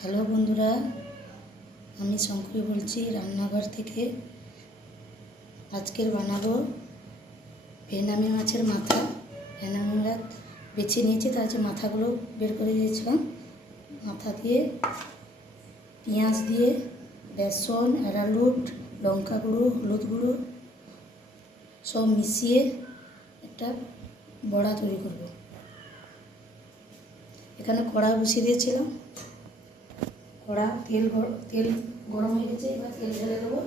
Hello বন্ধুরা, আমি শঙ্করী বলছি রান্নাঘর থেকে। আজকের বানাবো ভেনামি মাছের মাথা। ভেনামি মাছ বেছে নিয়েছি, তার যে মাথাগুলো বের করে দিয়েছিলাম। মাথা দিয়ে পেঁয়াজ দিয়ে বেসন, অ্যারারুট, লঙ্কা গুঁড়ো, হলুদ গুঁড়ো সব মিশিয়ে একটা বড়া তৈরি করব। এখানে কড়া বসিয়ে দিয়েছিলাম। কড়া তেল গরম হয়ে গেছে, এবার তেল ঢেলে দেবো।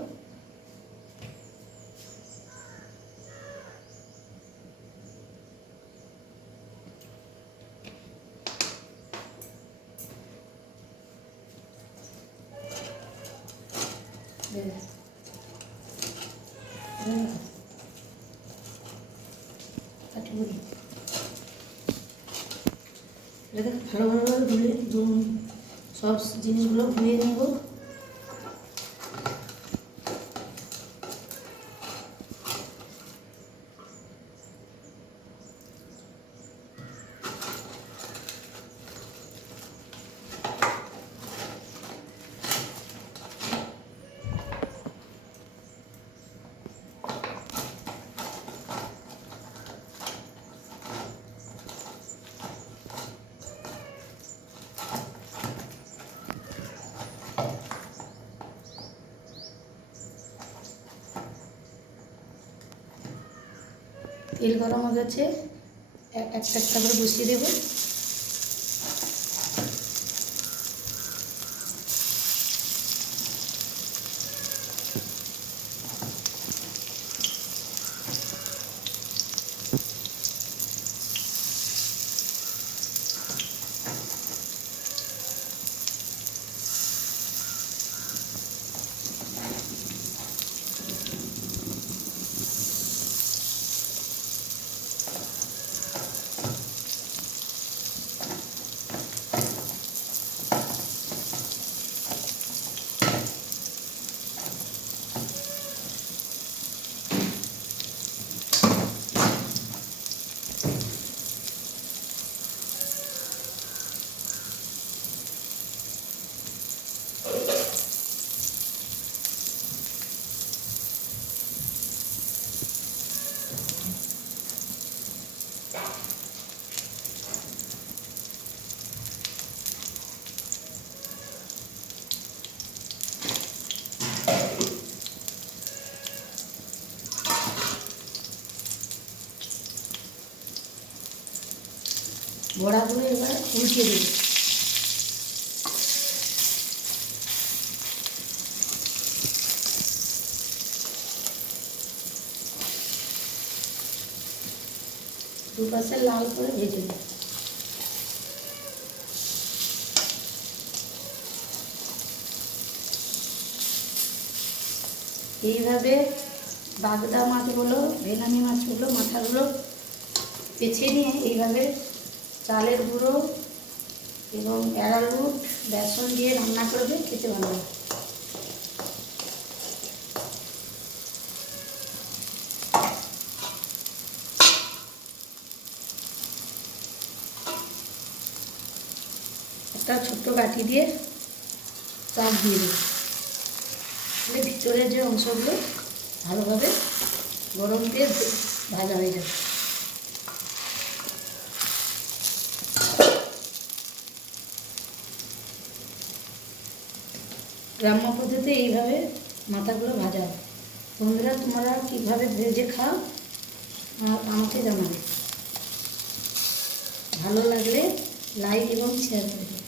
ভালোভাবে ধুয়ে সব জিনিসগুলো ধুয়ে নেব। তেল গরম হয়ে গেছে, একটা একটা করে বসিয়ে দেবো। বড়াগুলো এবার উল্টে দেব। দুপাশে লাল করে ভেজে দেব। এইভাবে বাগদা মাছগুলো, ভেনামি মাছগুলো মাথাগুলো বেছে নিয়ে এইভাবে চালের গুঁড়ো এবং অ্যারারুট বেসন দিয়ে রান্না করবে, খেতে ভালো লাগে। একটা ছোট্ট বাটি দিয়ে চাপ দিয়ে দেবো, তাহলে ভিতরের যে অংশগুলো ভালোভাবে গরম দিয়ে ভাজা হয়ে যাবে। গ্রাম্য পদ্ধতিতে এইভাবে মাথাগুলো ভাজা হয়। বন্ধুরা, তোমরা কীভাবে ভেজে খাও আমাকে জানাবে। ভালো লাগলে লাইক এবং শেয়ার করে দেবে।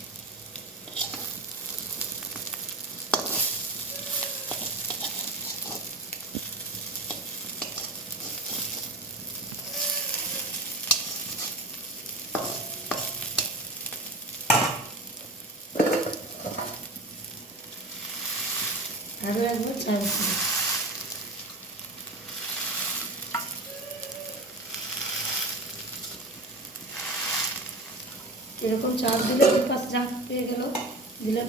আরও একবার চাপ দিই। এরকম চাপ দিলে দুপাশ চাপ পেয়ে গেল, দিলে